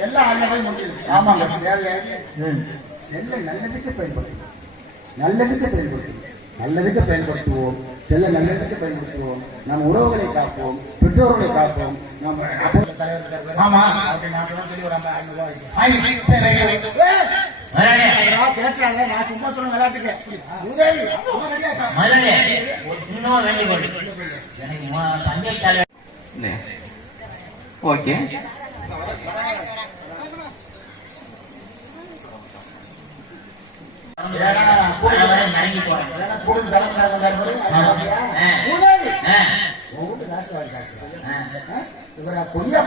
எல்லாம் அங்க போய் முடியுது ஆமாங்க. செல்லை நல்லதுக்கு பயன்படுத்துவோம். நல்லதுக்கு பயன்படுத்துவோம். நல்லதுக்கு பயன்படுத்துவோம். செல்ல நல்லதுக்கு பயன்படுத்துவோம். நம் உறவுகளை காப்போம். பெற்றோர்களை காப்போம். தலைவர் ஆமா. அப்படி நான் சொல்ல சொல்லி ஒரு கேட்டாங்க நான் சும்மா சொன்ன விளையாட்டுக்கு உதவி ஓகே பொய்யா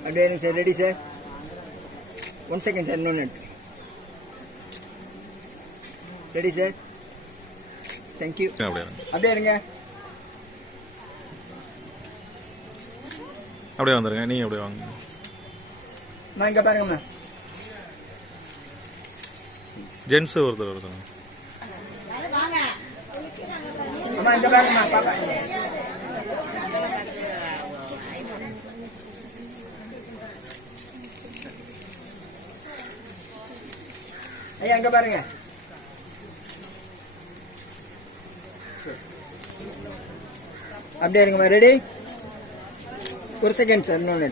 அப்படியே sir ready sir one second sir இன்னொன்று ரெடி சார் தேங்க்யூ அப்படியே அப்படியே இருங்க. அப்படியே வந்துருங்க. நீங்க அப்படியே வாங்க. நான் இங்கே பாருங்கம்மா ஜென்ஸ் ஒருத்தர் ஒருத்தர் அம்மா இங்கே பாருங்கம்மா பாப்பா. ஐயா இங்கே பாருங்க. அப்படியே இருங்கம்மா ரெடி ஒரு செகண்ட் சார் இன்னொன்று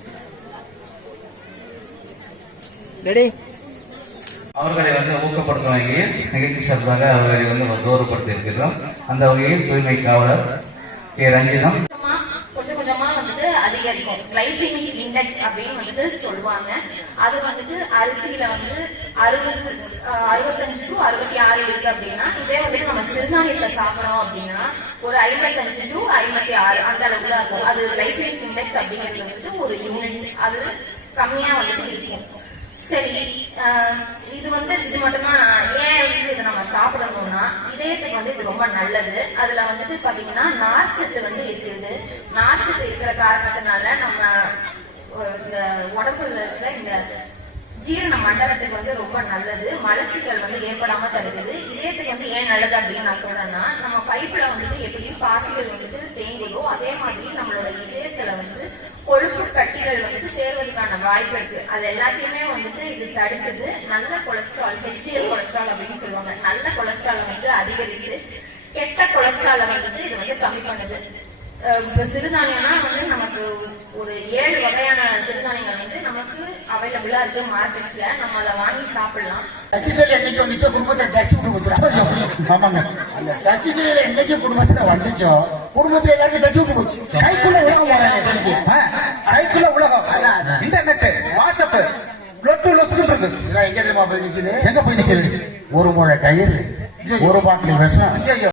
ரெடி அவர்களை வந்து ஊக்கப்படுத்தும் வகையில் நிகழ்ச்சி சார்பாக அவர்களை வந்து கௌரவப்படுத்தி இருக்கிறோம் அந்த வகையில் தூய்மை காவலர் கே. ரஞ்சிதம். அதிகரிக்கும் கிளைசிமிக் இண்டெக்ஸ் அப்படின்னு வந்துட்டு சொல்லுவாங்க. அது வந்துட்டு அரிசியில வந்து அறுபது அறுபத்தஞ்சு டு அறுபத்தி ஆறு இருக்கு அப்படின்னா இதே வந்துட்டு நம்ம சிறுதானியத்தை சாப்பிடறோம் அப்படின்னா ஒரு ஐம்பத்தஞ்சு டு ஐம்பத்தி ஆறு அந்த அளவுக்கு தான் இருக்கும். அது கிளைசிமிக் இண்டெக்ஸ் அப்படிங்கிறது வந்துட்டு ஒரு யூனிட் அது கம்மியா வந்துட்டு இருக்கும். சரி இது வந்து இது மட்டும்தான். ஏன் வந்து இதை நம்ம சாப்பிடணும்னா இதயத்துக்கு வந்து இது ரொம்ப நல்லது. அதுல வந்துட்டு பாத்தீங்கன்னா நார்ச்சத்து வந்து இருக்குது நார்ச்சத்து இருக்கிற காரணத்தினால நம்ம இந்த உடம்புல இருக்கிற இந்த ஜீரண மண்டலத்துக்கு வந்து ரொம்ப நல்லது. மலச்சிக்கல் வந்து ஏற்படாம தருகிறது இதயத்துக்கு வந்து ஏன் நல்லது அப்படின்னு நான் சொல்றேன்னா நம்ம பைப்புல வந்துட்டு எப்படியும் பாசிகள் வந்துட்டு தேங்குதோ அதே மாதிரி நம்மளோட இதயத்துல வந்து கொழுப்பு கட்டிகள் வந்து வாய்ப்பு இருக்கு. அது எல்லாத்தையுமே வந்துட்டு இது தடுக்குது. நல்ல கொலஸ்ட்ரால் ஹெச்டிஎல் கொலஸ்ட்ரால் அப்படின்னு சொல்லுவாங்க. நல்ல கொலஸ்ட்ராலை வந்து அதிகரிச்சு கெட்ட கொலஸ்ட்ரால் வந்து இது வந்து கம்மி பண்ணுது. சிறுதானியம்னா வந்து நமக்கு ஒரு ஏழு வகையான சிறுதானியங்கள் வந்து நமக்கு அவைலபிளா இருக்கு மார்க்கெட்ஸ்ல நம்ம அதை வாங்கி சாப்பிடலாம். டச்சு செயல் என்னைக்கு வந்துச்சோ குடும்பத்துல டச்சு விட்டு ஆமாங்க. அந்த டச்சு செயல் என்னைக்கு குடும்பத்துல வந்துச்சோ குடும்பத்துல எல்லாருக்கும் டச்சு விட்டு போச்சு கைக்குள்ள உலகம் போறாங்க கைக்குள்ள இருக்கு இதெல்லாம் எங்க தெரியுமா போய் நிக்குது? எங்க போய் நிக்கிறது ஒரு முழை கயிறு ஒரு பாட்டில் விஷம்.